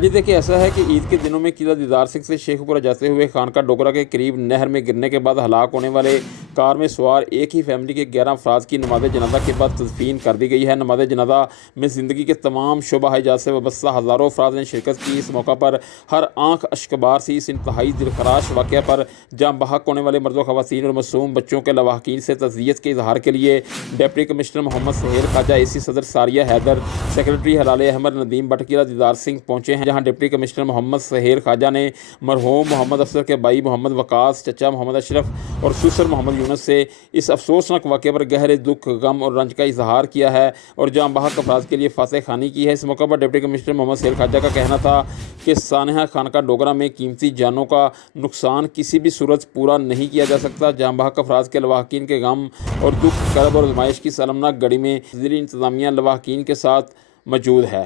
جی دیکھیے ایسا ہے کہ عید کے دنوں میں قلعہ دیدار سنگھ سے شیخ پورہ جاتے ہوئے خانقاہ ڈوگرہ کے قریب نہر میں گرنے کے بعد ہلاک ہونے والے کار میں سوار ایک ہی فیملی کے 11 افراد کی نماز جنازہ کے بعد تدفین کر دی گئی ہے۔ نماز جنازہ میں زندگی کے تمام شعبہ حیات سے وابستہ ہزاروں افراد نے شرکت کی۔ اس موقع پر ہر آنکھ اشکبار سی اس انتہائی دلخراش واقعہ پر جاں بحق ہونے والے مرد و خواتین اور معصوم بچوں کے لواحقین سے تعزیت کے اظہار کے لیے ڈپٹی کمشنر محمد سہیل خواجہ، اے سی صدر ساریہ Haider, secretary Hilal Ahmad Nadeem but قلعہ دیدار سنگھ پہنچے ہیں، جہاں ڈپٹی کمشنر محمد سہیل خواجہ نے مرحوم محمد افضل کے بھائی محمد وقاص، چچا محمد اشرف اور سسر محمد یونس سے اس افسوسناک واقعے پر گہرے دکھ، غم اور رنج کا اظہار کیا ہے اور جاں بحق افراد کے لیے فاتح خوانی کی ہے۔ اس موقع پر ڈپٹی کمشنر محمد سہیل خواجہ کا کہنا تھا کہ سانحہ خانقاہ ڈوگرہ میں قیمتی جانوں کا نقصان کسی بھی صورت پورا نہیں کیا جا سکتا۔ جاں بحق افراد کے لواحقین کے غم اور دکھ، کرب اور آزمائش کی اس المناک گھڑی میں ضلعی انتظامیہ لواحقین کے ساتھ موجود ہے۔